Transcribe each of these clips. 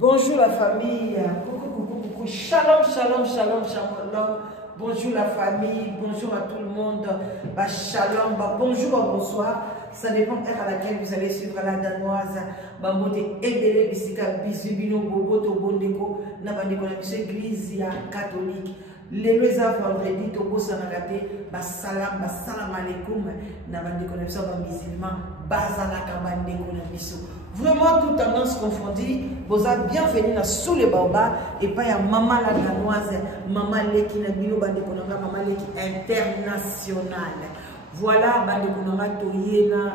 Bonjour la famille, coucou, shalom, shalom, shalom, shalom. Bonjour la famille, bonjour à tout le monde, shalom, bonjour, bonsoir. Ça dépend à laquelle vous allez suivre la danoise. Bamote ebele bisika bisubino boboto bondeko na bandeko na biso église ya catholique. Les vendredi tobo sanakate salam alaikum na bandeko na biso ba musulman bazalaka bandeko na biso. Vraiment toute tendance confondue, vous êtes bienvenue dans sous les baobas et pas ya maman la danoise, maman leki na bino bandeko na maman leki internationale. Voilà bandeko na toyena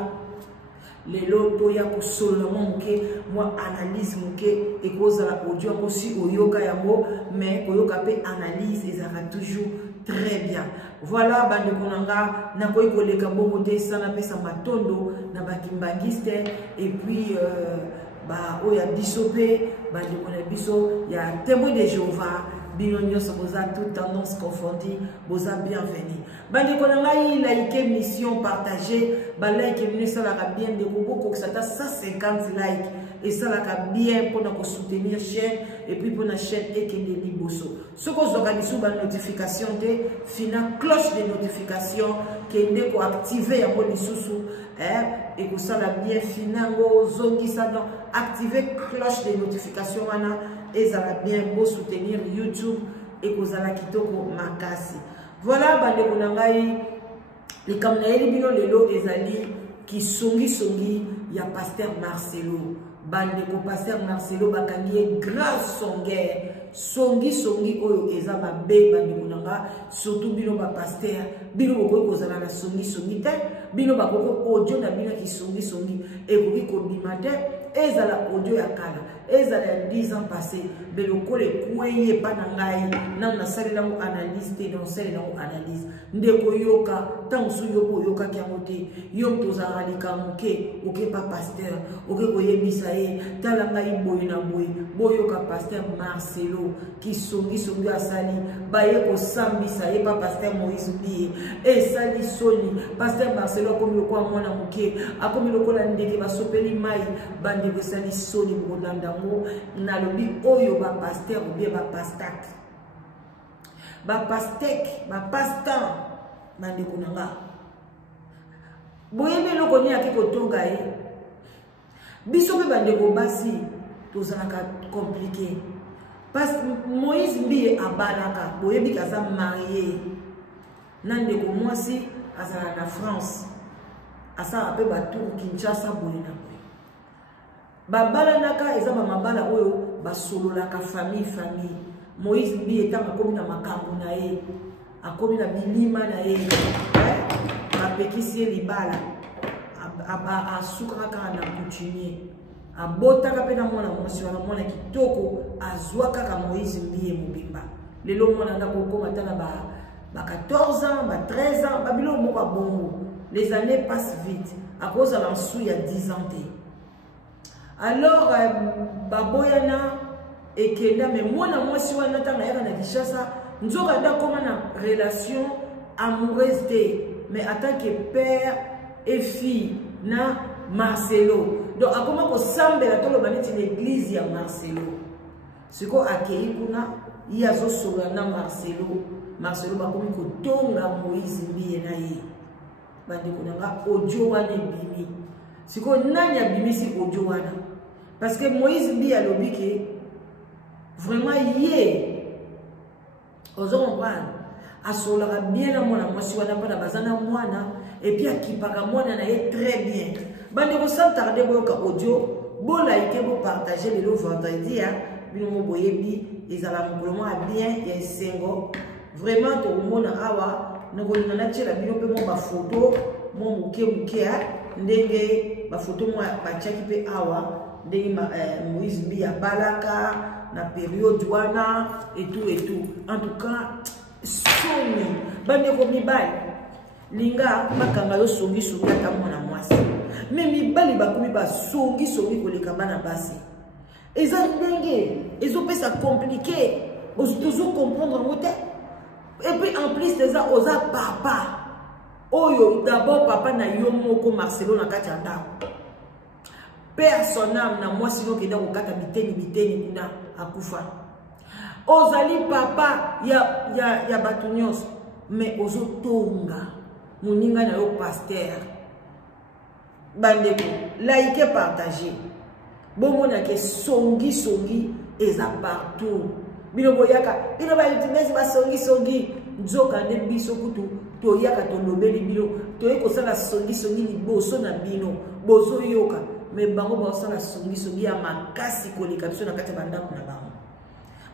lelo toya ko solo moke moi analyse moke et cause la audio aussi oyoka yango mais oyoka pe analyse et ça va toujours très bien. Voilà bandeko nanga na koyi koleka bongo te sana pesa matondo na bakimbangiste et puis oya bisope bandeko na biso ya témoin de Jéhovah bino nyonso boza toute tendance confondue boza bienvenue. Bandeko nanga like mission partager like minu ça la bien de koko ko ça 150 like et ça la bien pour nous soutenir chaîne et puis pour la chaîne et que les liboso. Ce qu'on organise ba notification de fina cloche de notification que ndeko activer ya moni susu et que ça la bien finango zongi ça donc activer cloche de notification wana et ça va bien pour soutenir YouTube et que ça la kitoko makasi. Voilà bandeko nangai les kamnaeli bino lelo ezali qui songi ya pasteur Marcelo. Bandeko pasteur Marcelo bakangi grâce songi oyo eza mabe bandeko nanga surtout bino ba pasteur bino boko kozala na songi te bino bakoko audio na bino ki songi et koki kobima te ezala audio ya kala ezala ya 10 ans passé beloko le kweye pa na ngai na salela mo analyse te dans salela mo analyse ndeko yoka tant su yoko yoka ki amote yo tozala likamuke oke pa pasteur oke koyebisa ye tala ngai boye na boyoka pasteur Marcelo qui songi asali baye ko sambisa ye pa pasteur Moïse Bié et sali soni pasteur Marcelo comme le kwa mwana muke akomi lokola ndeke basopeli mai bande ko sali soni bolanda mo na lobi oyo ba pasteur ou bien ba pastak ba pastan bande ko nanga boyebe loko ni akiko tonga e biso pe bande ko basi tozalaka compliqué. Parce que Moïse Bié abalaka, boyebi kaza marié. Nande ko mwasi azala na France. Asa ape batour Kinshasa boye na boye. Babala naka eza ba mabala oyo basololaka famille. Moïse Bié tanga komi na makambo na ye. Akomi na bilima na ye. Apekisi libala. Asuka kaka na coutumier. Abotaka pe na mwana mwasi wana mwana kitoko azwa kaka Moïse Bié mobimba lelo mwana ndako koma tana ba 14 ans ba 13 ans babilo moko bongo les années passent vite à cause de l'ensou il y a 10 ans té alors baboyana ekenda mais mwana mwasi wana tana yaka na Kinshasa nzoka nda koma na relation amoureuse té mais en tant que père et fille na Marcelo. Donc, à comment on semble la tolo baneti l'église ya Marcelo. Ce qu'on accueille kuna, il y a zo solana Marcelo ba komi ko tonga Moïse Bié na ye. Bande kunanga audio wana bimi. Ce qu'on nani abimi si audio wana. Parce que Moïse Bié alobi ke vraiment yé ozo comprendre. Asolaka bien na mwana mwasi wana pa na bazana mwana et puis akipaka mwana na ye très bien. Bande ko sans tarder boyoka audio bo like bo partager le vendredi bino mo boyebi ezala mokolo bien ya sengo vraiment to mona awa nako na tshela bino pe mo ba photo mo muke ndenge ba photo mo ba tshaki pe awa ndenge Moïse Bié balaka na période wana et tout en tout cas soni bande ko mibali linga makanga yo songi ata mwana mwasi mais mibali bakomi ba songi koleka bana basi eza ndenge ezopesa compliqué toujours comprendre mote et puis en plus déjà oza papa oyo d'abord papa na yo moko Marcelo na kati ya ndako personnel na moi sino kenda ko kata biteni kuna akufa ozali papa ya batunyos mais ozo tonga moninga na yo pasteur bandeko like partager bomona ke songi eza partout bino boyaka bino ba ultimesi ba songi nzoka nde biso kutu toyaka tolobeli bino toye kosala songi liboso na bino bozo yoka mais bango basala songi ya makasi koleka biso na kati ya bandako na bango.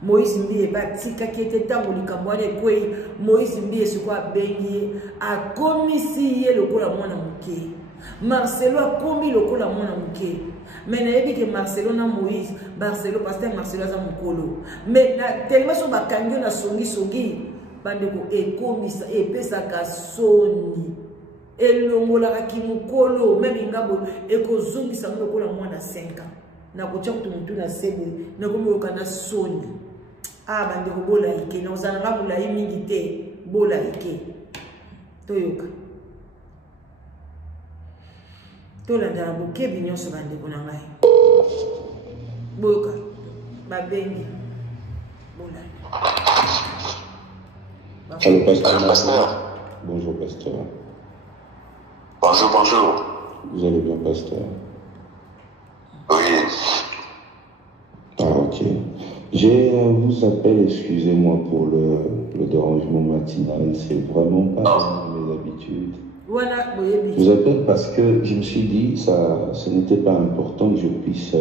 Moïse Mbiye batikaki ete ntango likambo wana ekwei Moïse Mbiye siko abengi ye akomisi ye lokola mwana moke. Marcelo akomi lokola mwana moke. Mais nayebi ke Marcelo na Moïse pasteur Marcelo aza mokolo mais tellement so bakangi na songi bandeko ekomisa epesaka soni elongolaka kimokolo meme ngabo ekozongisa lokola mwana 5 ans na kotia kutu mutu na sebe na komoyoka na soni bandeko bolaike na ozalanga bolayi mingi te bolaike toyoka tolandala bokebi nyonso bandeko na ngai boyoka babengi bolayi. Allô, pasteur. Bonjour, pasteur. Bonjour. Vous allez bien, pasteur? Oui. Ah, ok. Je vous appelle, excusez-moi pour le dérangement matinal, c'est vraiment pas mes habitudes. Voilà, je vous appelle parce que je me suis dit, ce n'était pas important que je puisse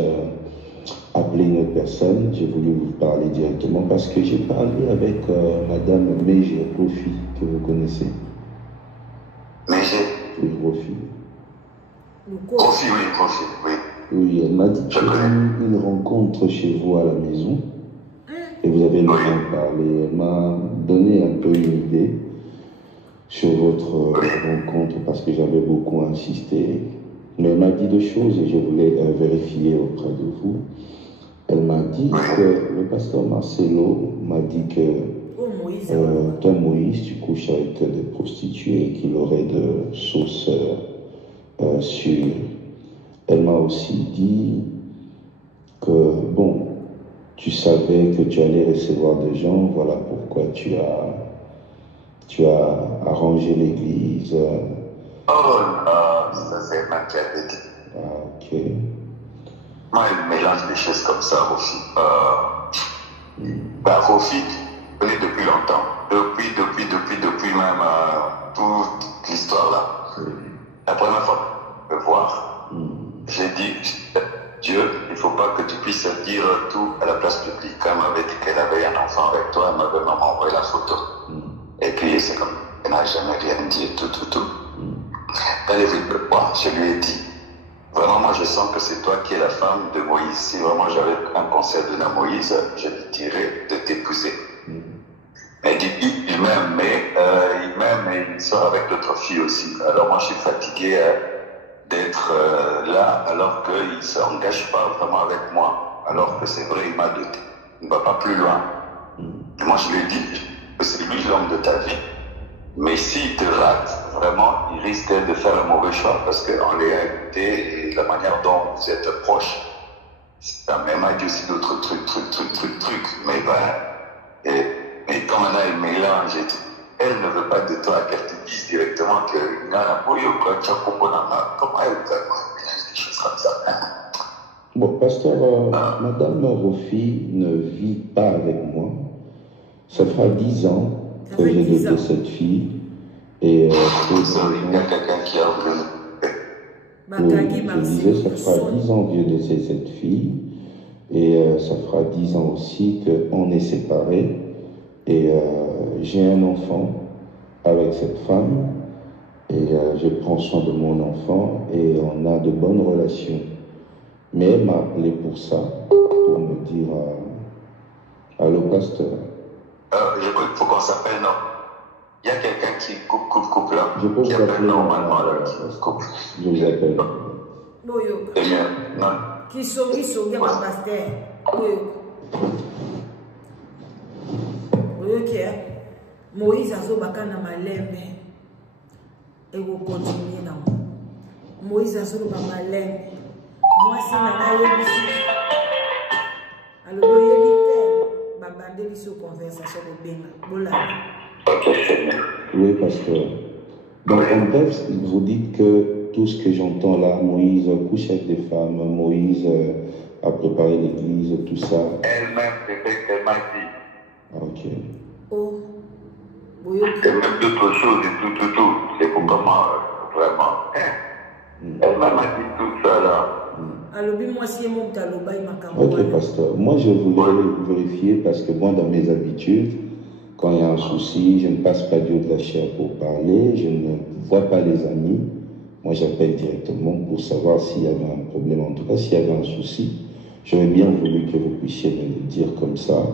appeler une autre personne. J'ai voulu vous parler directement parce que j'ai parlé avec Madame Meje Profi, que vous connaissez. Meje? Oui, Profi. Profi, oui. Oui, elle m'a dit qu'il y a eu une rencontre chez vous à la maison. Et vous avez même parlé. Elle m'a donné un peu une idée sur votre rencontre parce que j'avais beaucoup insisté. Mais elle m'a dit deux choses et je voulais vérifier auprès de vous. Elle m'a dit que le pasteur Marcelo m'a dit que toi, Moïse, tu couches avec des prostituées et qu'il aurait de sauces sûres. Elle m'a aussi dit que, bon, tu savais que tu allais recevoir des gens, voilà pourquoi tu as arrangé l'église. Oh non, ça c'est ma qui avait dit. Ah, ok. Moi, il mélange des choses comme ça, Rofi. Rofi, je connais depuis longtemps. Depuis même toute l'histoire là. La première fois que je me voir, j'ai dit, Dieu, il ne faut pas que tu puisses dire tout à la place publique. Quand elle m'avait dit qu'elle avait un enfant avec toi, elle m'avait même envoyé la photo. Et puis c'est comme, elle n'a jamais rien dit, tout. Elle est venue me voir, je lui ai dit, vraiment, moi je sens que c'est toi qui es la femme de Moïse. Si vraiment j'avais un conseil donné à Moïse, je lui dirais de t'épouser. Elle dit, il m'aime, mais il m'aime et il sort avec l'autre fille aussi. Alors moi je suis fatigué d'être là alors qu'il ne s'engage pas vraiment avec moi. Alors que c'est vrai, il m'a doté. Il ne va pas plus loin. Et moi je lui ai dit que c'est lui l'homme de ta vie. Mais s'il te rate, vraiment, il risque de faire un mauvais choix parce qu'en réalité, et la manière dont vous êtes proche, ça m'a dit aussi d'autres trucs. Mais et quand maintenant elle mélange et tout, elle ne veut pas de toi qu'elle te dise directement que comment elle mélange des choses comme ça. Bon, pasteur, Madame Rofi ne vit pas avec moi. Ça fera 10 ans que j'ai doté cette fille. Et il y a quelqu'un qui a voulu. Oui, je disais, ça fera 10 ans que j'ai doté cette fille. Et ça fera 10 ans aussi qu'on est séparés. Et j'ai un enfant avec cette femme. Et je prends soin de mon enfant. Et on a de bonnes relations. Mais elle m'a appelé pour ça, pour me dire allô, pasteur. Je crois qu'il faut qu'on s'appelle, non? Il y a quelqu'un qui coupe là. Je peux qui vous appeler normalement là, qui coupe. Je vous appelle. Boyo. C'est mieux, non? Qui sont mon pasteur. Boyo. Boyo qui est. Moïse a zobaka na malembe. Et vous continuez dans. Moïse a zobaka malembe. Moi, c'est un alors, il y a des conversation Oui, pasteur. Donc, en bref, vous dites que tout ce que j'entends là, Moïse couche avec des femmes, Moïse a préparé l'église, tout ça. Elle-même, elle m'a dit. Ok. Oh. Et même d'autres choses et tout. C'est pour comment, vraiment. Elle m'a dit tout ça là. Ok, pasteur. Moi, je voulais vérifier parce que moi, dans mes habitudes, quand il y a un souci, je ne passe pas Dieu de la chair pour parler, je ne vois pas les amis. Moi, j'appelle directement pour savoir s'il y avait un problème. En tout cas, s'il y avait un souci, j'aurais bien voulu que vous puissiez me le dire comme ça.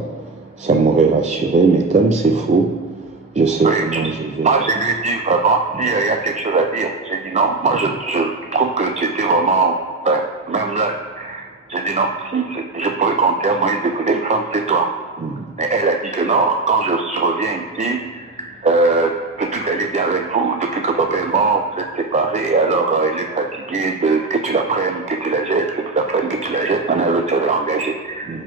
Ça m'aurait rassuré, mais comme c'est faux, je sais comment je vais. Moi, je lui ai dit vraiment, s'il y a quelque chose à dire, j'ai dit non. Moi, je trouve que tu étais vraiment, même là, j'ai dit non, si je pourrais compter à Moïse d'écouter une femme, c'est toi. Mais elle a dit que non, quand je reviens ici, que tout allait bien avec vous, depuis que papa est mort, vous êtes séparés, alors elle est fatiguée que tu la prennes, que tu la jettes, que tu la prennes, que tu la jettes, maintenant elle veut se réengager.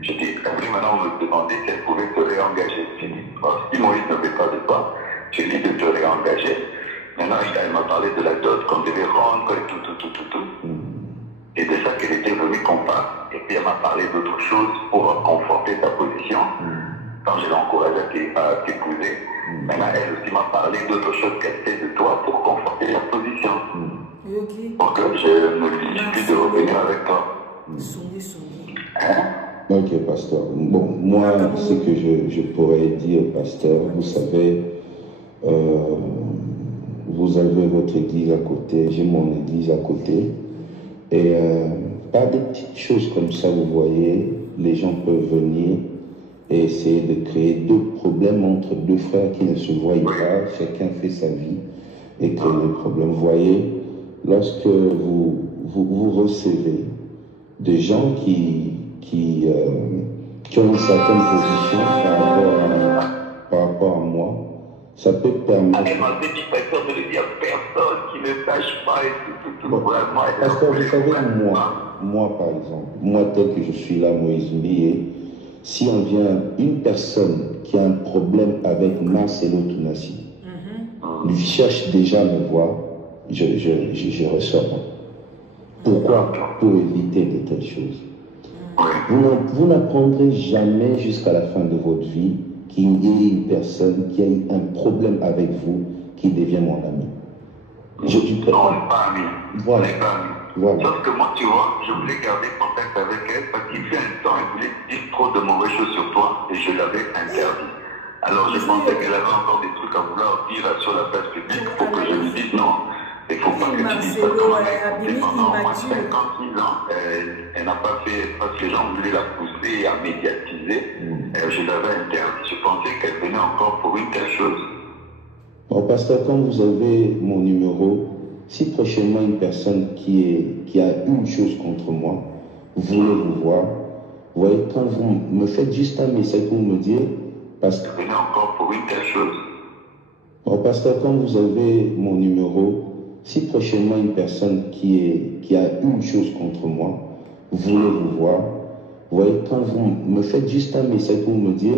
J'ai dit, après maintenant on me demandait si elle pouvait se réengager. J'ai dit, oh, si Moïse ne veut pas de toi, j'ai dit de te réengager. Maintenant elle m'a parlé de la dot qu'on devait rendre et tout. Et de ça qu'elle était venue qu'on parle. Et puis elle m'a parlé d'autres choses pour conforter ta position. Quand je l'ai encouragée à t'épouser, maintenant elle aussi m'a parlé d'autres choses qu'elle sait de toi pour conforter la position. Pour que je ne lui plus de revenir avec toi. Ok, pasteur. Bon, moi, ce que je pourrais dire, pasteur, vous savez, vous avez votre église à côté, j'ai mon église à côté. Et pas des petites choses comme ça, vous voyez, les gens peuvent venir et essayer de créer deux problèmes entre deux frères qui ne se voient pas, chacun fait sa vie et créer des problèmes. Vous voyez, lorsque vous recevez des gens qui ont une certaine position par rapport à moi, ça peut permettre... Elle m'a dit, pasteur, ne le dis à personne qui ne sache pas et tout. Bon, pasteur, vous savez, moi par exemple, moi tel que je suis là, Moïse Mbié, si on vient une personne qui a un problème avec Mars et l'autonassie, lui cherche déjà à me voir, je ressors. Pourquoi? Pour éviter de telles choses. Vous n'apprendrez jamais jusqu'à la fin de votre vie qu'il y ait une personne qui a eu un problème avec vous qui devient mon ami. Non, on n'est pas amis. Voilà. On n'est pas amis. Voilà. Sauf que moi, tu vois, je voulais garder contact avec elle parce qu'il fait un temps, elle voulait dire trop de mauvaises choses sur toi et je l'avais interdit. Alors je pensais qu'elle avait encore des trucs à vouloir dire sur la place publique pour que je lui dise non. Il ne faut pas que tu dises ça comme pendant moins de 56 ans. Elle n'a pas fait, parce que les gens voulaient la pousser à médiatiser. Je l'avais interdit. Je pensais qu'elle venait encore pour une telle chose. Bon, pasteur, quand vous avez mon numéro, si prochainement une personne qui a une chose contre moi, voulez vous voir, vous voyez, quand vous me faites juste un message pour me dire, parce que... Venez encore pour une telle chose. Bon, pasteur, quand vous avez mon numéro, si prochainement une personne qui a une chose contre moi, voulez vous voir, vous voyez, quand vous me faites juste un message pour me dire,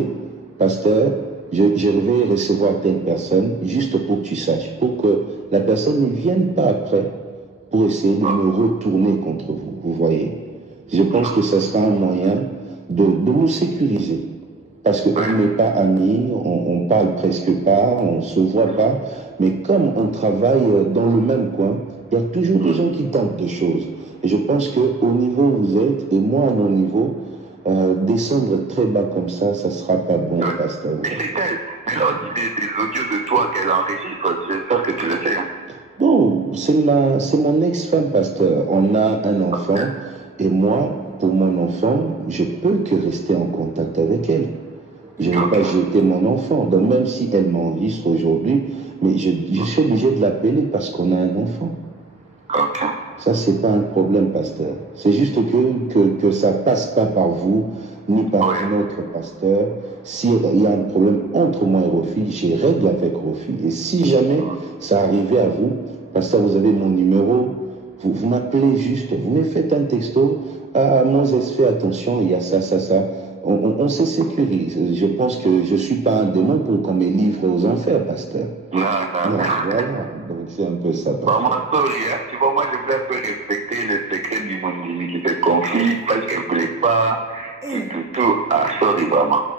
pasteur, je vais recevoir telle personne, juste pour que tu saches, pour que la personne ne vienne pas après pour essayer de me retourner contre vous, vous voyez. Je pense que ce sera un moyen de nous sécuriser. Parce qu'on n'est pas amis, on parle presque pas, on ne se voit pas, mais comme on travaille dans le même coin, il y a toujours des gens qui tentent des choses. Et je pense qu'au niveau où vous êtes, et moi à mon niveau, descendre très bas comme ça ne sera pas bon, pasteur. Mais c'est elle. Mais là, on dit des audios de toi qu'elle enregistre, j'espère que tu le sais. Bon, c'est mon ex-femme, pasteur. On a un enfant, et moi, pour mon enfant, je peux que rester en contact avec elle. Je ne vais pas jeter mon enfant. Donc même si elle m'enregistre aujourd'hui, mais je suis obligé de l'appeler parce qu'on a un enfant. Okay. Ça, c'est pas un problème, pasteur. C'est juste que ça passe pas par vous, ni par un autre pasteur. S'il y a un problème entre moi et Rofi, j'ai règle avec Rofi. Et si jamais ça arrivait à vous, pasteur, vous avez mon numéro, vous m'appelez juste, vous me faites un texto. Ah, Moses, fais attention, il y a ça, ça, ça. On se sécurise. Je pense que je ne suis pas un démon pour qu'on me livre aux enfers, pasteur. Non. Voilà, donc c'est un peu ça. Vraiment, sorry, hein. Tu vois, moi, je voulais un peu respecter le secret du monde qui était conflit, parce que je ne voulais pas tout. Ah, sorry, vraiment.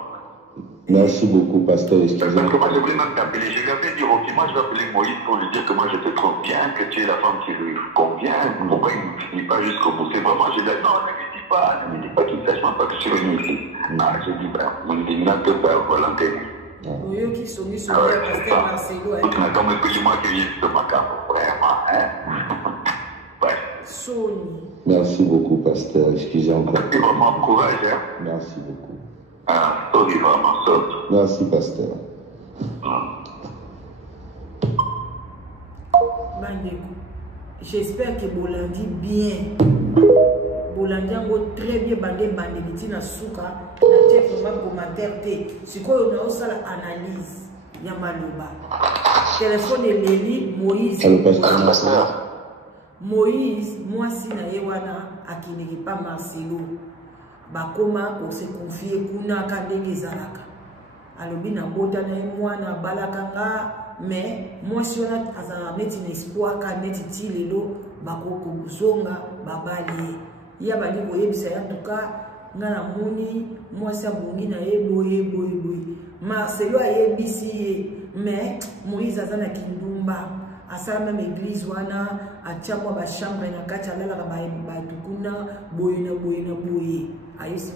Merci beaucoup, pasteur. Excusez-moi. Parce que moi, je voulais même t'appeler. Je lui avais dit, ok, moi, je vais appeler Moïse pour lui dire que moi, je te trouve bien, que tu es la femme qui lui convient. Pourquoi il ne finit pas jusqu'au bout? C'est vraiment, je lui ai dit, non, ne lui dis pas qu'il sache pas que je suis venu ici. Ah, je dis, ben, mon indignant te fait volonté. Oui, qui sont mis sur le pasteur Marcelo. Comme le pays, moi, qui est de ma carte, vraiment, hein. Ouais. Sony. Merci beaucoup, pasteur. Excusez encore. Merci vraiment, courage, hein. Merci beaucoup. Ah, sorry, vraiment, sorry. Merci, pasteur. J'espère que Bolandi bien. Bolandi a très bien bandé na souka. Na chef vraiment commentaire té. Si quoi on a aussi l'analyse. Yamaluba. Téléphone est Léli Moïse. Allô, pasteur. Moïse, moi si na yewana akineki pas Marcelo. Bakoma ko se confier kuna kandenge zalaka. Alobi na bota na mwana balakanga. Mais moi si on a azana neti espoir ka neti tilelo bakoko buzonga babali ya bali boyebisa ya tuka ngana moni moi sa bongi na boye Marcelo ayebisi mais Moïse azana kindumba asala même église wana achapwa ba chambre na kati alala ba tukuna boye ayisi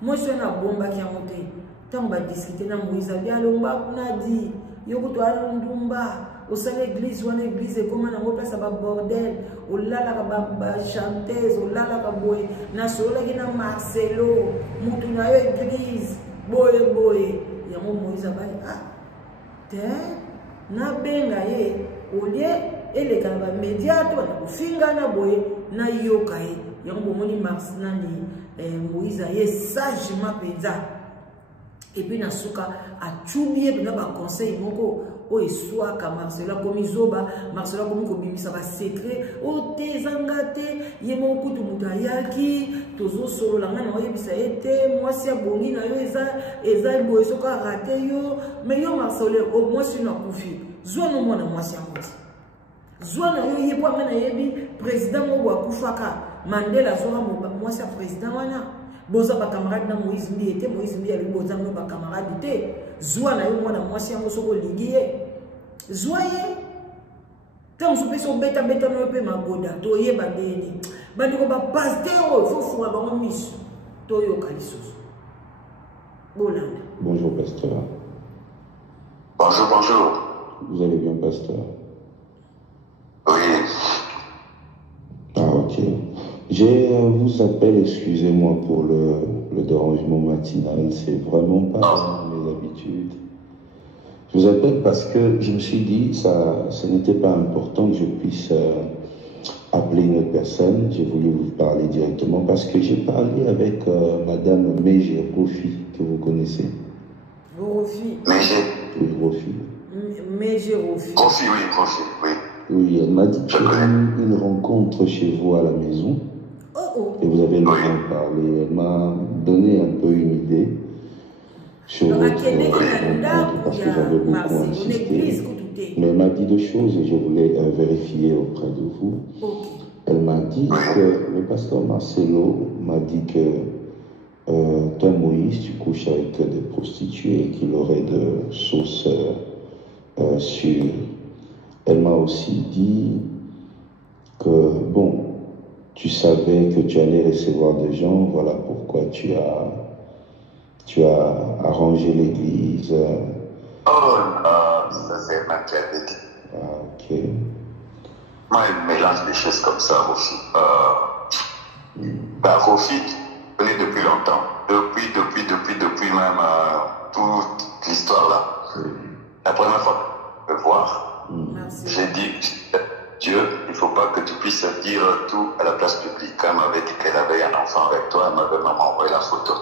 moi si on a bomba ki amonte tant ba discuter na Moïse bien lomba kuna di yoko to ala ndumba osala église wana église comme na ngo place ba bordel olala ba chanteuse olala ka boye na sola ki na Marcelo mutu na yo église boye ya mo Moïse ba te na benga ye olie ele ka ba médiato na kufinga na boye na yoka ye ya ngo moni Mars nani Moïse ye sagement penza. Et puis, Nasuka a tchoubie dans le conseil. O soit ka Marcelo comme izoba Marcelo comme ko bimisa ba secret o te zangate ye mo kutu mutayaki tozo solo la ngana oyebisa ete moi si abongi na yo eza boye soka raté yo mais yo Marcelo au moins si na kufi zo no mona moi si amoti zo na yo ye po ngana yebi président mo wa kufaka Mandela zo moi si président wana boza ba camarade na Moïse Mbi était Moïse Mbi ali boza no ba camarade te zwa na yo mwana mwasi yango soko ligiye zwaye tant so peso beta no pe magoda to ye ba deni bandi ko ba pasteur fofu ba ngo miso to yo kalisoso Bolanda. Bonjour pasteur. Bonjour. Vous allez bien pasteur? Oui. Ah ok. Je vous appelle, excusez-moi pour le dérangement matinal, c'est vraiment pas mes habitudes. Je vous appelle parce que je me suis dit ce n'était pas important que je puisse appeler une autre personne. J'ai voulu vous parler directement parce que j'ai parlé avec Madame Meje Rofi, que vous connaissez. Rofi. Oui, Rofi. Meje Rofi. Rofi, oui. Oui, elle m'a dit qu'il y a eu une rencontre chez vous à la maison. Et vous avez nous en parlé. Elle m'a donné un peu une idée sur votre rencontre parce que j'avais beaucoup insisté. Mais elle m'a dit deux choses et je voulais vérifier auprès de vous. Elle m'a dit que le pasteur Marcelo m'a dit que toi, Moïse, tu couches avec des prostituées et qu'il aurait de sources sûres. Elle m'a aussi dit que, bon, tu savais que tu allais recevoir des gens, voilà pourquoi tu as arrangé l'église. Oh non, ça c'est ma qui avait dit. Ah, ok. Moi, elle mélange des choses comme ça, Rofi. Rofi, je connais depuis longtemps. Depuis même toute l'histoire là. La première fois que je peux voir, j'ai dit, Dieu, il ne faut pas que tu puisses dire tout à la place publique. Quand elle m'avait dit qu'elle avait un enfant avec toi, elle m'avait même envoyé la photo.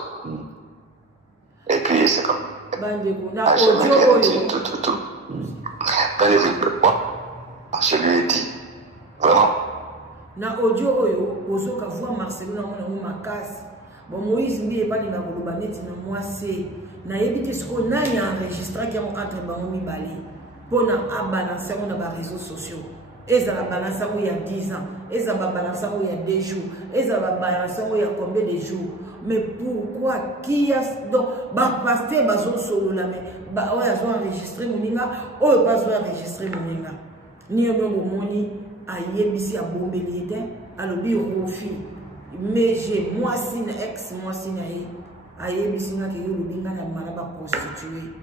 Et puis c'est comme... Ah, jamais dit tout. Dans les vidéos, je lui ai dit, vraiment, na audio oyo ozoka voir Marcelo na mona makasi bon Moïse mbi epali na koloba neti na mwasi na yebite siko nani enregistré qui entre bango mibale pona a balancer na ba réseaux sociaux ezala balancer il y a 10 ans ezala balancer il y a 2 jours ezala balancer il y a combien de jours mais pourquoi qui a donc ba pasteur bazo solo la mais ba oya zo enregistrer moninga oyo bazo enregistrer moninga ni yo moni ayebisi ya bombeli te alobi rofi mais j'ai moi si na ex moi si na ye ayebisi na ke yo lobinga na mala ba prostituer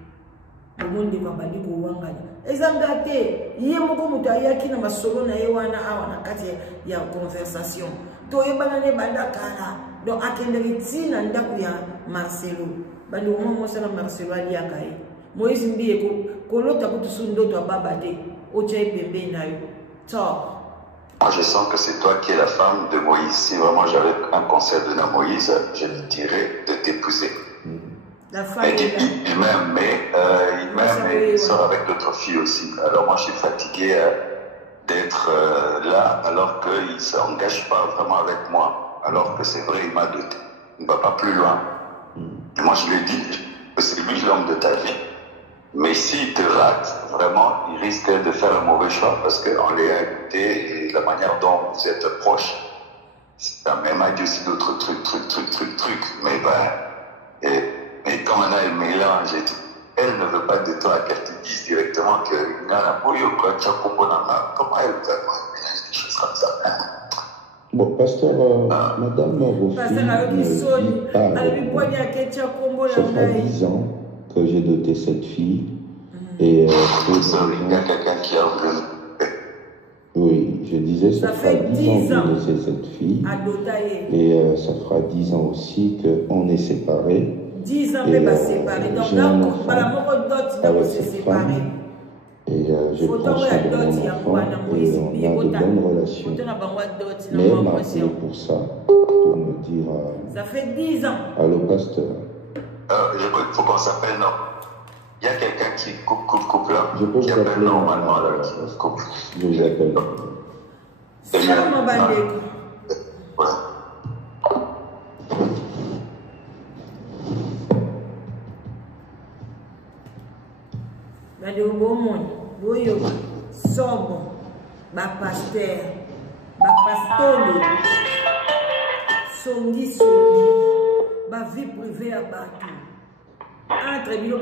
le monde va bali ko wangala ezanga te ye moko mutu ayaki na masolo na ye wana awa na kati ya conversation to yebana ne banda kala donc akendeli tina ndako ya Marcelo bandi o mo sala Marcelo ali akai Moïse mbiye ko lota ko tusu ndoto ababa te o tshai pembe na yo to. Je sens que c'est toi qui es la femme de Moïse. Si vraiment j'avais un conseil de Moïse, je lui dirais de t'épouser. La femme. Il m'aime, mais il sort avec d'autres filles aussi. Alors moi, je suis fatigué d'être là, alors qu'il ne s'engage pas vraiment avec moi. Alors que c'est vrai, il m'a doté. Il ne va pas plus loin. Et moi, je lui ai dit que c'est lui l'homme de ta vie. Mais s'il te rate, vraiment, il risque de faire un mauvais choix parce qu'en réalité, et la manière dont vous êtes proches, ça m'a dit aussi d'autres trucs. Mais et quand maintenant elle mélange et tout, elle ne veut pas de toi qu'elle te dise directement que comment elle mélange des choses comme ça. Bon, pasteur, madame Rofi ça fait 10 ans que j'ai doté cette fille. Et il y a quelqu'un qui a voulu. Oui, je disais, ça fera 10 ans que j'ai laissé cette fille. Et ça fera 10 ans aussi qu'on est séparés. 10 ans, mais séparés. Donc, là, on s'est séparés. Et je prends soin de mon enfant et on a de bonnes relations. Mais elle m'a appelé pour ça, pour me dire... ça fait 10 ans. Allô, pasteur. Je crois qu'il faut qu'on s'appelle, non? Il y a quelqu'un qui coupe là. Je peux vous appeler normalement là. Je vous appelle. C'est mon bandé. Ouais. Bandé au bon monde. Boyo. Sobo. Ba pasteur. Ba pastolo. Songi. Ba vie privée à Batou. Entre nous,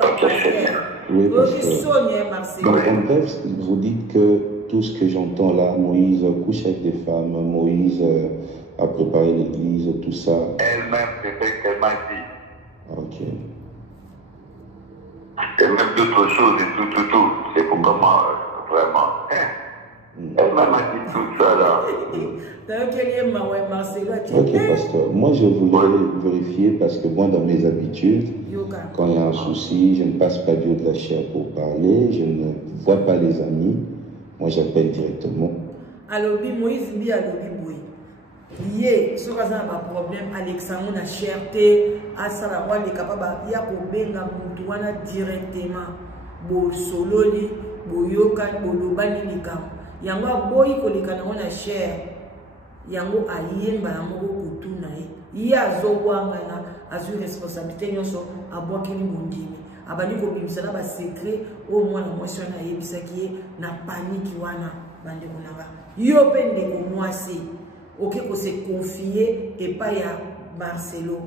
oui, donc, en bref, vous dites que tout ce que j'entends là, Moïse couche avec des femmes, Moïse a préparé l'église, tout ça. Elle-même, c'est ce qu'elle m'a dit. Ok. Et même d'autres choses et tout. C'est pour comment, vraiment. Elle m'a dit tout ça là. Ok, pasteur. Moi, je voulais vérifier parce que moi, dans mes habitudes, quand il y a un souci, je ne passe pas du haut de la chair pour parler, je ne vois pas les amis. Moi, j'appelle directement. Alors, Moïse dit à l'Obi, Yé, ce qui a un problème, Alexandre na cherté, à Sarawal, il est capable de faire Moutouana directement. Bo sololi, bo yokan, bo lobani likam. Yango boy ko likana na cher. Yango ayemba yango kutuna ye. Ya zo wanga na azu responsabilité nyonso abwakeli bondimi. Abandi ko bimisana ba secret au moins na mwasi na yebisaki na panique wana bande konanga. Yo pende ko mwasi. Ok, qu'on se confier et pas ya Marcelo.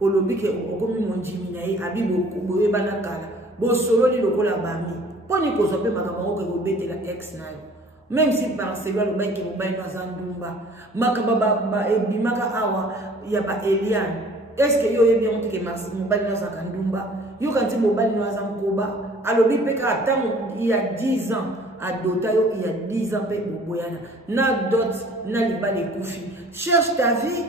Olobi ke okomi mondimi na ye abi boye banakala. Bo solo ni lokola bami. Poni ko sope makambo ko kobetela ex na yo. Même si Marcelo lo baki mo bayi bazandumba. Makaba ba ebimaka awa ya ba Eliane. Est-ce que yo yebi on ke Marcelo mo bayi na zakandumba? Yo kanti mo bayi na zankoba. Alobi peka atango il y a 10 ans. Adota yo il y a 10 ans pe boboyana na dot na libale kufi cherche ta vie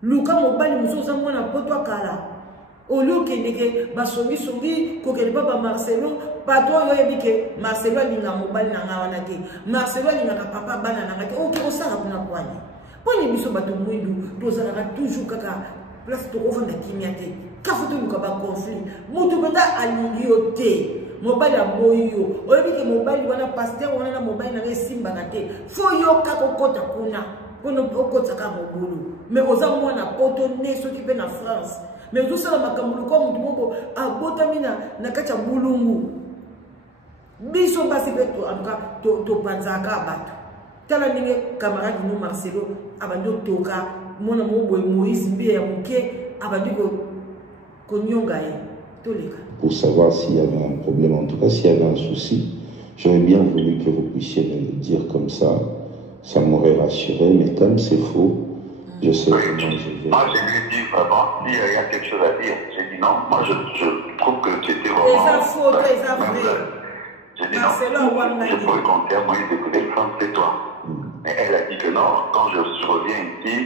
luka mobali musoza mwana potwa kala oluke ndeke basongi ko ke papa Marcelo patron yo yebike Marcelo linga mobali na ngawana ke Marcelo linga papa bana na ngate oki osala kuna kwani poni biso bato mwindu tozala toujours kaka place to ofanda kimia te kafutu luka ba conflit mutu benda alingi yo te mobali ya boyo oyebi ke mobali wana pasteur wana na mobali na esimbaka te fo yoka kokota kuna kono okotaka mobulu mais oza mwana poto ne soki pe na France mais ozosala makambo lokola mutu moko abotami na kati ya bulungu biso basi pe topanzaka bato tala ndenge camarade no Marcelo abandi otoka mwana moboye Moïse Mbiya ya moke abandi konyonga ye toleka. Pour savoir s'il y avait un problème, en tout cas s'il y avait un souci, j'aurais bien voulu que vous puissiez me le dire comme ça m'aurait rassuré, mais comme c'est faux, je sais comment je vais. Moi je lui ai dit vraiment, s'il y a quelque chose à dire, j'ai dit non, moi je trouve que tu étais vraiment... J'ai dit non, je pourrais compter à Moïse d'écouter le France, c'est toi. Mais elle a dit que non, quand je reviens ici,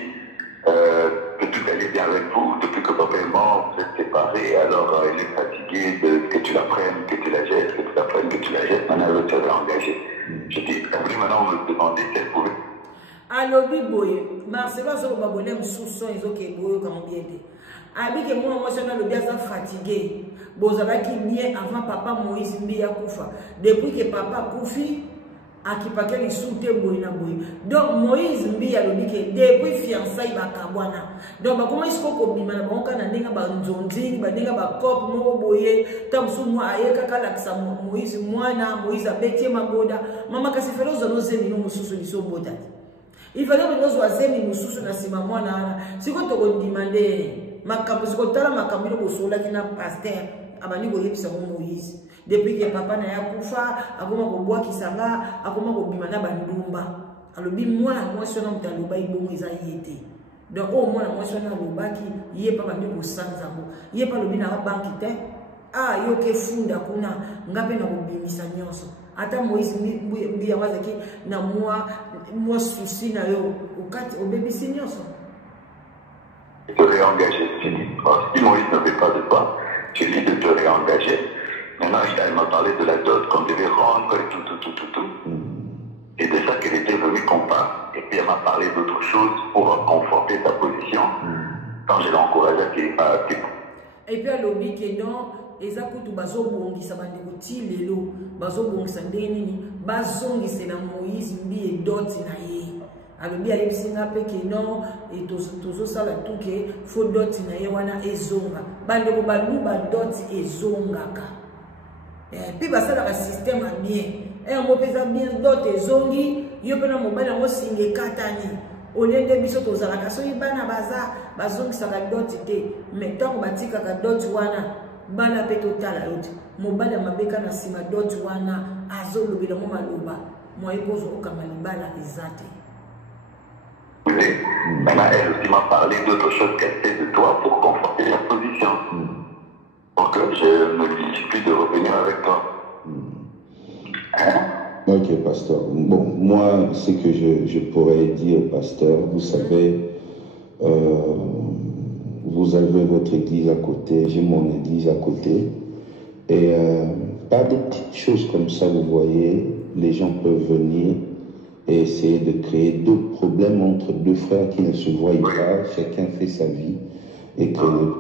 que tout allait bien avec vous, depuis que papa est mort, vous êtes séparés, alors elle est fatiguée que tu la prennes, que tu la jettes, que tu la prennes, que tu la jettes, maintenant elle va engagée. Je dis, après maintenant on me demandait si elle pouvait. Alobi boye, Marcelo zo babone msuso ezoke boyo kama biende. Abike mwana mwasha na lobi aza fatigué. Bozalaki bien avant papa Moïse Mbiya kufa. Depuis que papa kufi akipake lisute boye na boye. Donc Moïse Mbiya lobi ke depuis fiançailles bakabwana. Donc bakoma iskoko bima na banka na ndenga ba nzonzi, ba ndenga ba cop moko boye, tamsu mwa ayeka kala kisa Moïse mwana, Moïse abetie maboda. Mama kasifelo zono zemi no mususu liso boda. Il fallait que nous soyons mususu na sima mwana ana. Siko to demander makambo siko tala makambo ko sola kina pasteur abani ko yebisa Moïse. Depuis que papa na ya kufa, akoma ko bwa kisanga, akoma ko bima na bandumba. Alobi mwana mwasi na mutaloba ibongo eza yete. Donc au mwana mwasi na lobaki ye papa ndi ko sanzango. Ye pa lobi na banki te. Ah yo ke funda kuna ngape na ko bimisa nyonso. Ata Moïse Mbiya wazaki na moi souci na yo ukati obebisi nyonso. Te réengager, j'ai dit, si Moïse ne veut pas de toi, j'ai dit de te réengager. Maintenant, il m'a parlé de la dot qu'on devait rendre et tout. Et de ça qu'elle était venue qu'on parle. Et puis elle m'a parlé d'autres choses pour conforter sa position. Quand je l'ai encouragé à qu'il et puis à l'objet que non, eza kutu bazobongisa bandeko ti lelo bazobongisa ndenge nini bazongisa na Moïse Mbiya dot na ye alobi ayebisinga pe ke non et tozosala tuke fo dot na ye wana ezonga bandeko baluba dot ezongaka puis basalaka système a bien mo pesa bien dot ezongi yo pe na mobali yango singa ekatani olende biso tozalaka soki bana bazongisaka dot te mais ntango batikaka dot wana bana pe totala yote mobali mabeka na sima dot wana azolobela mo maloba moi epozo okanga libala ezate. Maintenant elle aussi m'a parlé d'autres choses qu'elle fait de toi pour conforter la position. Pour que je me dise plus de revenir avec toi. Hein? Ok, pasteur. Bon, moi, ce que je pourrais dire, pasteur, vous savez, vous avez votre église à côté, j'ai mon église à côté. Et pas de petites choses comme ça, vous voyez, les gens peuvent venir et essayer de créer d'autres problèmes entre deux frères qui ne se voient pas, chacun fait sa vie et que le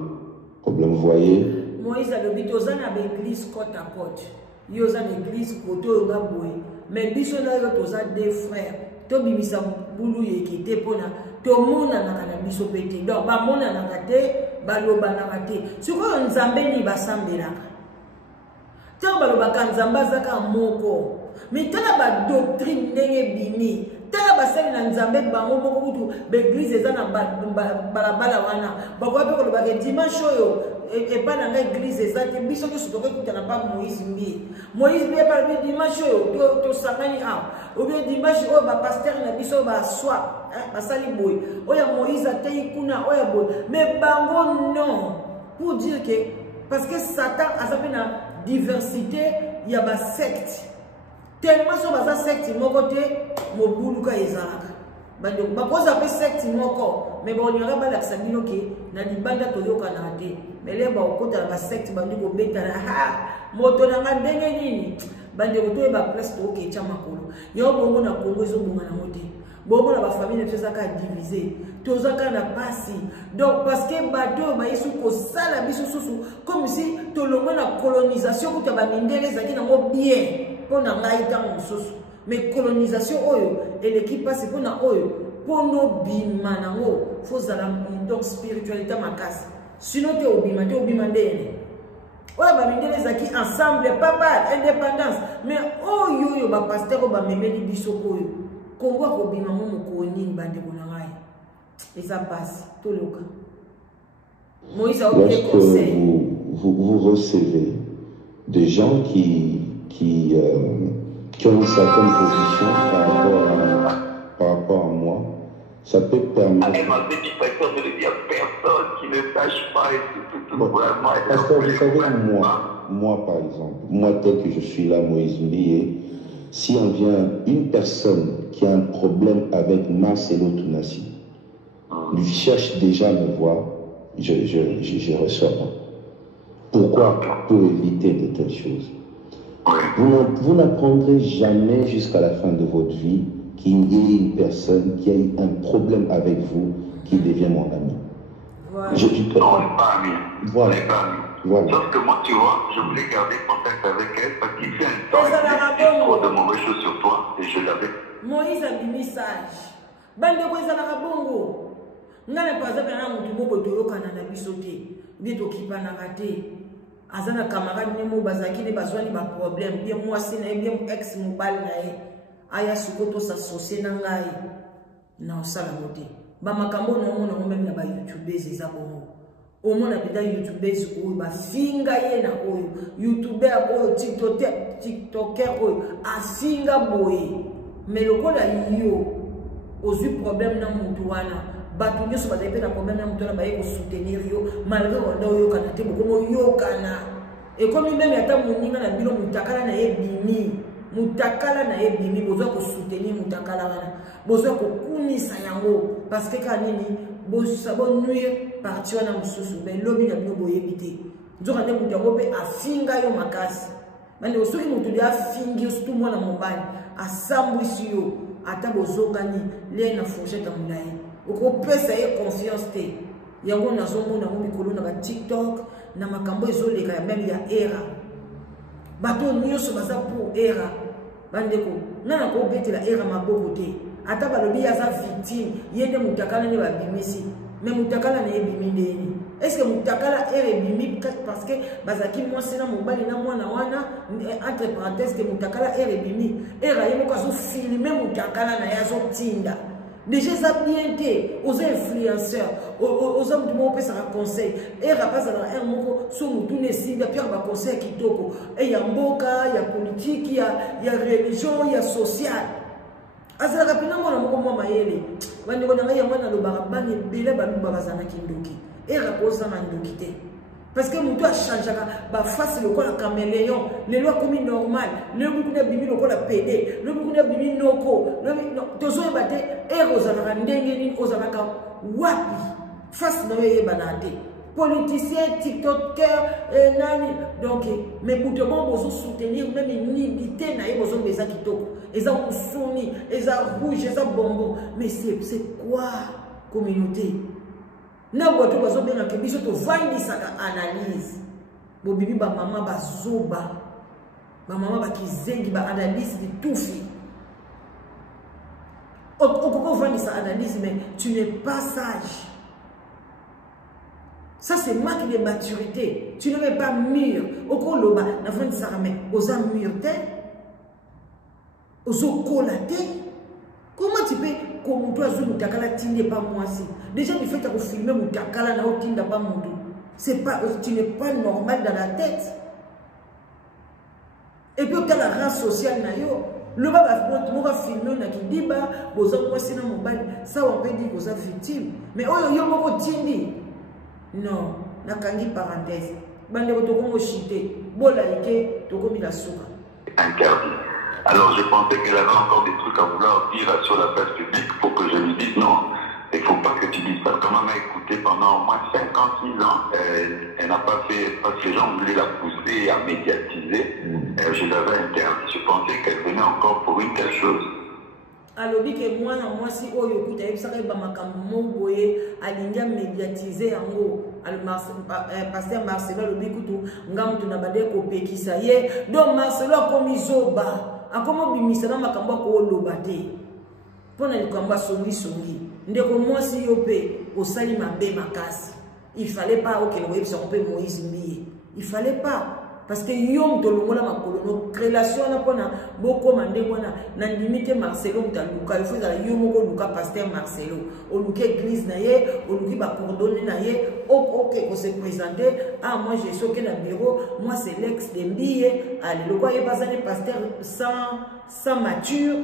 problème, vous voyez. Moïse a dit, aux ânes avec l'église côte à côte. Ils ont l'église côte à côte. Mais biso na yo toza deux frères. To bimisa bulu yekite pona to mona na kana biso pete. Donc ba mona na kate ba loba na kate. Siko nzambe ni basambelaka. Tango ba loba ka nzamba zaka moko. Mais tala ba doctrine ndenge bini. Tala ba sali na nzambe bango moko kutu ba église eza na balabala wana. Ba kwa pe ko loba ke dimanche oyo et pas dans l'église exacte biso que ce que na pas Moïse Mbiya par le dimanche to sangani ou bien dimanche o ba pasteur na biso ba soir ba sali boy oya Moïse atei kuna oya boy mais bango non pour dire que parce que Satan a sapé na diversité il y a ba secte tellement so ba secte moko te mobulu ka ezalaka bando bakoza pe secte moko mais bon nyanga ba la sabino ke na libanda to yoka na te mais les ba okota ba secte bandi ko beta na moto na ndenge nini bandi ko to ba place to ke cha makolo yo bongo na Kongo zo bonga na mote Bon, la famille ne pas divisé. Tous na passé. Donc, parce que bateau, ba yesu ko sala biso susu, comme si tout le monde la colonisation, ou taba mindele zaki na mo bien, pour na ngai tango susu. Mais colonisation, oyo, et l'équipe passe pour na oyo, pour nos bima nango, faut zala donc spiritualité makasi. Sinon, te obima ndene. Oyo ba mindele zaki ensemble, papa, indépendance. Mais oyo, ba pasteur, ba memeli biso oyo. Kongo ko bima mo mokoni bande ko na ngai. Et ça passe, tout le cas. Moïse a oublié conseil. Vous recevez des gens qui ont une certaine position par rapport à moi, ça peut permettre... Parce que vous savez, moi par exemple, moi tel que je suis là, Moïse Mbié, si on vient une personne qui a un problème avec Marcelo Tounassi, lui cherche déjà à me voir, je ressors. Pourquoi? Pour éviter de telles choses. Vous n'apprendrez jamais jusqu'à la fin de votre vie qu'il y ait une personne qui a eu un problème avec vous qui devient mon ami. Voilà. On n'est pas amis. Voilà. Voilà. Sauf que moi, tu vois, je voulais garder contact avec elle parce qu'il fait un temps qu'il dit trop de mauvaises choses sur toi et je l'avais. Moïse a dit message. Bande ko ezala bongo. Ngana par exemple na mutu moko toyokana na biso te. Bien tokipa na raté. Azana camarade nemo bazaki ne bazwani ba problème. Bien moi c'est na bien ex mobile na ye. Aya sukoto s'associer na ngai. Na osala moté. Ba makambo na mona même na ba youtubers eza bongo. Au moins na youtubers oyo ba finga ye na oyo. Youtuber oyo tiktoker oyo afinga boye. Mais le quoi yo ozu problème na mutu wana. Bato nyoso bazali pe na problème na mutu wana ba ye soutenir yo malgré onda oyo kana te bokomo yo kana. Et comme même ata moninga na bilo mutakala na ye bimi. Mutakala na ye bimi bozo ko soutenir mutakala wana. Bozo ko kunisa yango parce que kanini bozo sabo nuire parti wana mususu be lobi na bino boyebite. Nzoka ne mutu yango pe afinga yo makasi. Bande osoki mutu ya fingi surtout mwana mobali asambwisi yo ata bozongani le na fourchette mulayi. Oko pesa ye confiance te. Yango nazomona ngo mikolo na ba TikTok na makambo ezoleka ya même ya era. Bato nyonso baza pour era. Bandeko nana ko betela era maboko te. Ata balobi aza victime yende mutakala ne babimisi. Mais mutakala na ebimi ndeni. Est-ce que mutakala est bimi parce que bazaki moi c'est na mobali na mwana wana entre parenthèses que mutakala est bimi era yemo kazo filmer mutakala na yazo tinda. Déjà ça bien té aux influenceurs aux hommes du monde peut ça conseil era pas ça un moko so mutu ne sinda pierre ba conseil kitoko et ya mboka ya politique ya religion ya social. Azala kapina mwana moko mwa mayele bandi ko nanga ya mwana lo barabani bele ba bazana kindoki. Era koza na ndokite parce que mutu a changé ba face le kola caméléon les lois comme normal le mutu na bimi le kola PD le mutu na bimi noko tozo ebate era ozala ndenge ni ozala ka wapi face na ye banate politicien tiktoker nani donc mais mutu bon bozo soutenir même unité na ye bozo beza kitoko eza musuni eza rouge eza bonbon mais c'est quoi communauté. Na boto bazo benga ke biso to vandisa ka analyse bo bibi ba mama bazoba ba mama ba kizengi ba analyse di tufi okoko vandisa analyse mais tu n'es pas sage. Ça c'est marque de maturité. Tu n'es pas mûr. Oko loba na vandisa mais oza mûr te ozo kolate. Comment tu peux comme toi mutakala tinde pas moi si déjà du fait de filmer mutakala na otinda pas mutu c'est pas tu n'es pas normal dans la tête et puis tu as la race sociale na yo le baba mo va filmer na kidiba boza moi sina mobali ça on peut dire boza victime mais oyo yo moko tindi non na kangi parenthèse bande ko to ko chité bola ike to ko mi la souka interdit. Alors je pensais qu'elle avait encore des trucs à vouloir dire sur la place publique pour que je lui dise non, il ne faut pas que tu dises ça. Comme elle m'a écouté pendant au moins 56 ans, elle n'a pas fait, parce que les gens voulaient la pousser à médiatiser, je l'avais interdit. Je pensais qu'elle venait encore pour une telle chose. alobi ke mwana mwasi oyo kuta yebisaka yeba makambo boye alingi médiatiser yango pasteur Marcelo alobi kutu nga mutu na bade kopekisa ye donc Marcelo akomi zoba akomo bimisa na makambo akoloba te mpona likambo songi ndeko mwasi yo pe osali mabe makasi il fallait pas okele koyebisa mpe Moïse Mbiye il fallait pas parce que yo mtolongola makolo relation na pona bokoma ndenge wana na limite Marcelo mtaluka il faut la yo moko luka pasteur Marcelo oluka église na ye oluki ba coordonner na ye ok ko se présenter ah moi je suis au bureau moi c'est l'ex de Mbiye allez le quoi yebazane pasteur sans mature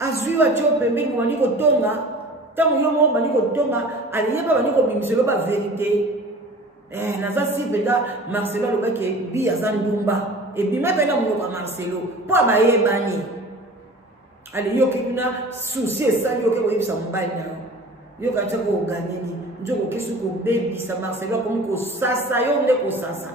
azui wa tio pembeni wani ko tonga tango yo mo bani ko tonga allez yeba bani ko bimiselo ba vérité naza si beda Marcelo lo bake bi azan dumba et bi mepena mo ba Marcelo po ba yebani ali yo kina souci esali yo ke ko yebisa mbali na yo ka tsako ganini njoko kesu ko baby sa Marcelo comme ko sasa yo nde ko sasa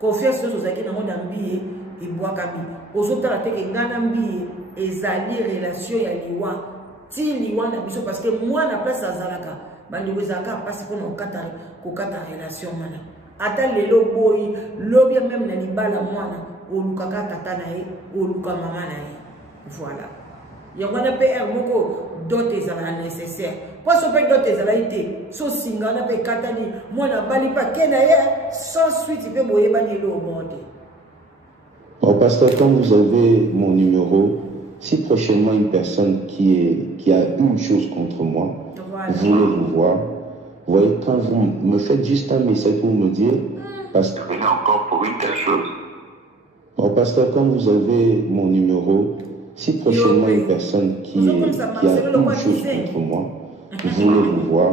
confiance so zaki na monda mbiye ibwaka bi ozotala te ngana mbiye ezali relation ya liwa ti liwa na biso parce que moi na place azalaka bandi wezaka pasi pour kokata relation mana ata lelo boyi lobia même na libala mwana olukaka tata na ye oluka mama na ye voilà yangwana PR moko dote ezala nécessaire kwa so pe dote ezala ite so singana pe katani mwana bali pa kena ye sans suite pe boye bani lo monde. Bon, pasteur, quand vous avez mon numéro, si prochainement une personne qui a une chose contre moi, voilà, voulez vous voir, vous voyez, quand vous me faites juste un message pour me dire, parce que encore pour une telle chose. Bon, pasteur, quand vous avez mon numéro, si prochainement une personne qui a une chose contre moi, voulez vous voir,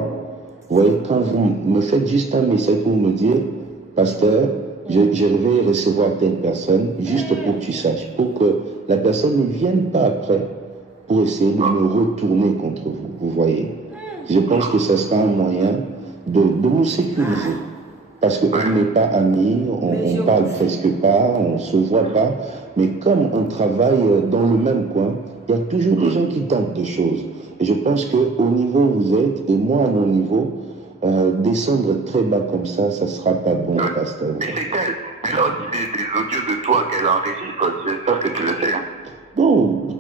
vous voyez, quand vous me faites juste un message pour me dire, pasteur, je vais recevoir telle personne, juste pour que tu saches, pour que la personne ne vienne pas après pour essayer de me retourner contre vous, vous voyez. Je pense que ce sera un moyen de nous sécuriser. Parce qu'on n'est pas amis, on ne parle presque pas, on ne se voit pas. Mais comme on travaille dans le même coin, il y a toujours des gens qui tentent des choses. Et je pense qu'au niveau où vous êtes, et moi à mon niveau, descendre très bas comme ça ne sera pas bon, pasteur. C'est elle a des audios de toi qu'elle enregistre, c'est ça que tu le sais. Bon.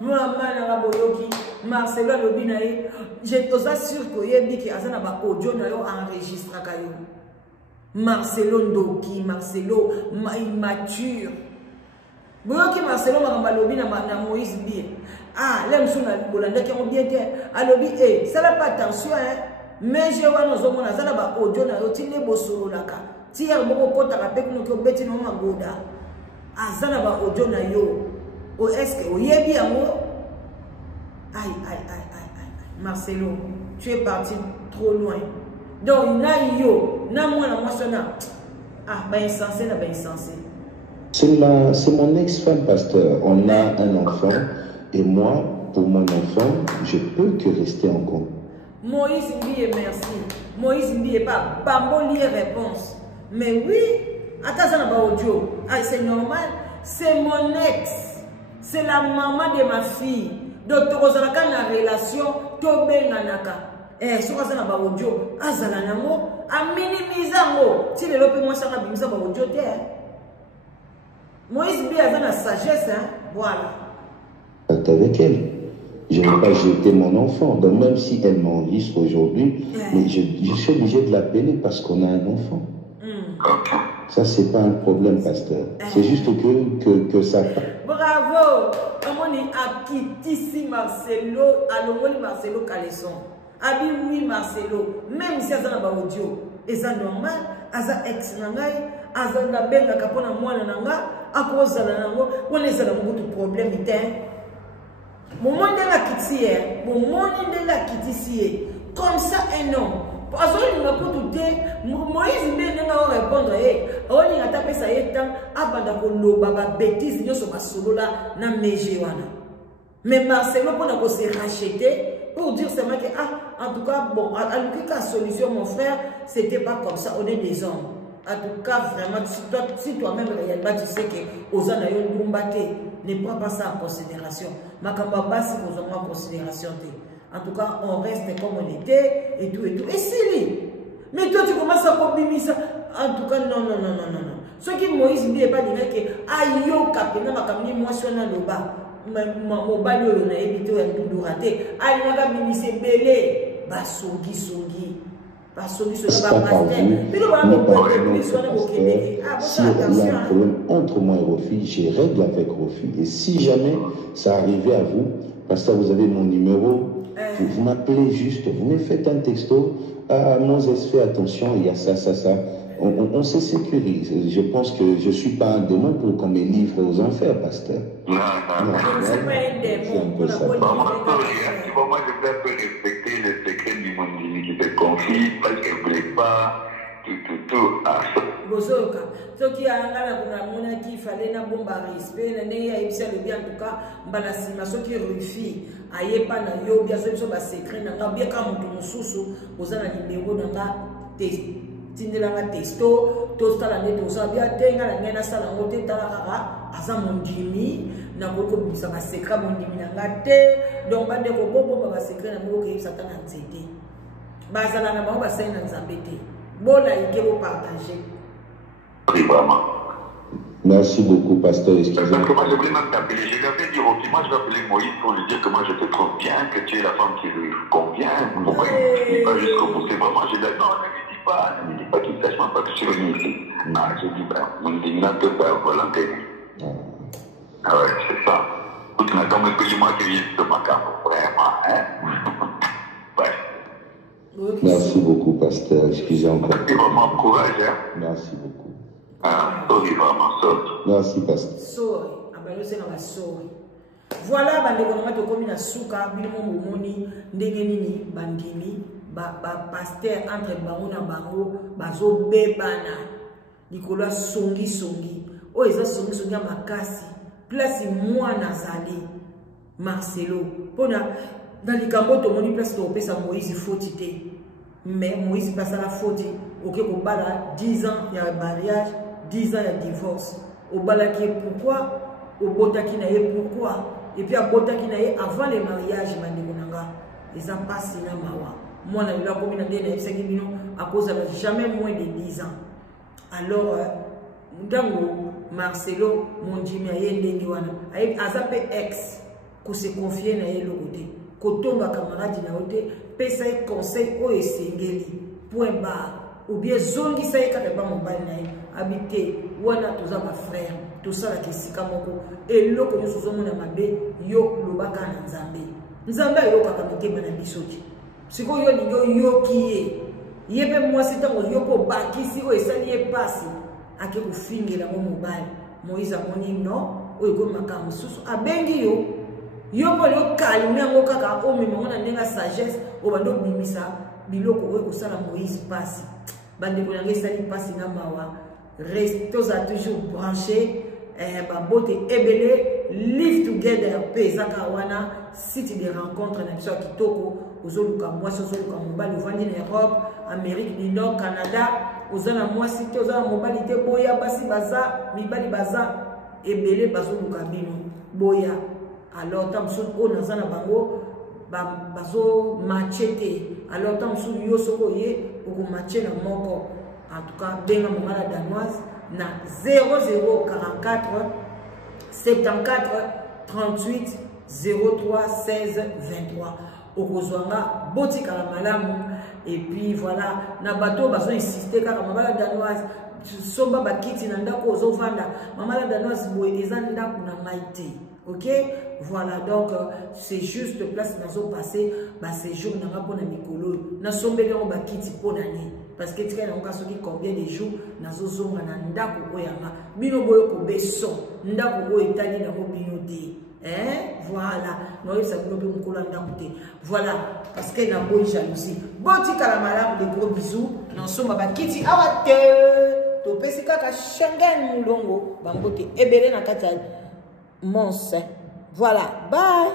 Maman na boyoki Marcelo lobinaye je osa sûr que yebi ki azana ba audio na yo enregistra ka yo Marcelo ndoki Marcelo immature boyoki Marcelo makamba lobina na Moïse Mbiye ah là msuna bolanda ki bien te alobi ça n'a pas attention mais je wana zomona azana ba audio na yo tile bosolo laka tier moko kota ka pe kuno ko beti no magoda azana ba audio na yo. Est-ce que yebi amour? Aïe. Marcelo, tu es parti trop loin. Donc, na yo, na moi la moissonna. Ah, ben insensé, na ben insensé. C'est mon ex-femme, pasteur. On a un enfant. Et moi, pour mon enfant, je peux que rester en compte. Moïse Mbiye, merci. Moïse Mbiye, pas bamboli réponse. Mais oui, attends, ça n'a pas audio. Ah, c'est normal. C'est mon ex. C'est la maman de ma fille. Donc, tu as une relation, tu as une si tu as un audio, tu as un minimiser. Si tu as un audio, Moïse Mbiye a une sagesse. Voilà. Avec elle. Je n'ai pas jeté mon enfant. Donc, même si elle m'enregistre aujourd'hui, mais je suis obligé de l'appeler parce qu'on a un enfant. Ça, c'est pas un problème, pasteur. C'est juste que ça... Bravo! Amoni akitisi Marcelo, alongoli Marcelo Caleson. Abi oui Marcelo, même si azana ba audio, eza normal, aza ex nangai, aza na benga kapona mwana nanga, akoza na nango, wana eza na mutu problème ite. Moment ndenga kitisi moment ndenga kitisi comme ça un homme. Parce que nous avons tout dit, Moïse Mbiye n'a pas répondre. On a tapé ça et tant, abanda ko loba bêtise nyo so basolo la na mejewana. Mais Marcelo pour nous se racheter pour dire seulement que en tout cas bon, à la solution mon frère, c'était pas comme ça, on est des hommes. En tout cas vraiment si toi-même réellement tu sais que Ozana yo ngumbate ne prends pas ça en considération. Makamba basi kozonga en considération. En tout cas, on reste comme on était et tout et tout. Et si, mais toi tu commences à combimer ça. En tout cas, non. Ce qui Moïse dit pas dire que ayo kapena makamni moi sur na loba. Mobali yo na ebito ya ndurate. Ali na kabimisi belé basongi. Si il y a un problème entre moi et Rofi, j'ai règle avec Rofi. Et si jamais ça arrivait à vous, parce que vous avez mon numéro, vous m'appelez juste, vous me faites un texto. Ah, Moses, fais attention, il y a ça. On se sécurise. Je pense que je ne suis pas un démon pour qu'on me livre aux enfers, pasteur. Non. C'est pas un démon. Moi, je peux respecter le secret du monde qui te confie parce qu'elle ne voulait pas tout. Bozoka. Ce qui a un qui fallait na bomba respect, na neya ibisa le bien en tout cas, mbana sima ce qui refie, aye pa na yo bien so ba secret na bien ka mutu mususu, ozana numéro na nga test. Tindela testo, tostala ne tosa bien tenga la ngena sala ngote tala kaka, asa mondimi, na koko bisa ba secret mondimi na ngate, donc ba de ko bobo ba secret na mo ke satana nzete. Bazala na ba sa na nzambete. Bona ike vous partager. Oui, vraiment. Merci beaucoup, pasteur. Parce que moi, je voulais même t'appeler. Je lui avais dit, ok, moi, je vais appeler Moïse pour lui dire que moi, je te trouve bien, que tu es la femme qui lui convient. Pourquoi il ne dit pas jusqu'au bout? C'est vraiment, je lui ai dit, non, ne lui dis pas qu'il ne sache pas que tu es venu ici. Non, je dis, ben, mon diminateur peut volonté. Ah ouais, c'est ça. Écoute, mais comme est-ce que moi, je vis de ma carte, vraiment, hein? Ouais. Merci beaucoup, pasteur. Excusez encore. C'est vraiment courage, hein? Merci beaucoup. Sorry, vraiment, sorry. Merci, pasteur. Sorry. Voilà, bandeko comme na souka, bilimo momoni, ndenge nini bandimi, pasteur entre bango na bango, bazo bebana. Nicolas songi. O eza songi ya makasi. Place moi nazali. Marcelo. Pona dans les cambo to moni place to pesa Moïse fautité. Mais Moïse passe à la faute. OK ko bala 10 ans il y a mariage, 10 ans il y a divorce. Au bala qui est pourquoi, au bota qui na ye pourquoi. Et puis à bota qui na ye avant le mariage mandeko nanga. Ils ont passé na mawa. Moi na la commune de na yebsaki bino à cause de jamais moins de 10 ans. Alors ndango Marcelo mondimi ayende wana. Ay azape ex ko se confier na ye le côté. Kotomba camarade na ote pesa e conseil o esengeli point barre ou bien zongi sa ye kata ba mobali na ye habité wana toza ba frère to sala kisika moko eloko nyoso zo mona mabe yo lobaka na nzambe yo kaka mitema na bisoti siko yo ni yo kiye yebe mwasi tango yo ko bakisi o esali e pasi ake kufingela mo mobali Moïse amoni no o iko makamu susu abengi yo po yo kalime ngo kaka o mema ngona ndenga sagesse o bando bimisa biloko o ko sala Moïse pasi bande ko nanga sali pasi na mawa restos a toujours branché ba bote ebele live together pezaka wana site de rencontre na biso kitoko ozoluka mwasi ozoluka mobali ovandi na Europe Amérique du Nord Canada ozana mwasi te ozana mobali te boya basi baza mibali baza ebele bazoluka bino boya. Alors tant que on a zana bango bazo machete alors tant que yo soko ye pour matcher na moko en tout cas benga mama danoise na 0044 74 38 03 16 23 okozwanga botika la malamu et puis voilà na bateau bazo insister kaka mama danoise somba bakiti na ndako ozovanda mama danoise boye eza ndako na maite. Ok, voilà donc c'est juste place nazo passer ba séjour na nga pona mikolo na sombele ngo bakiti pona ni parce que tika na nga soki combien de jours nazo zonga na ndako oyanga bino boyo ko beso ndako oyo etali na mo bino te voilà no yesa bino be mukolo ndako te voilà parce que na boy jalousie boti kala malamu de gros bisous na somba bakiti awate to pesi kaka Schengen mulongo bambote ebele na kati Mons. Voilà, bye.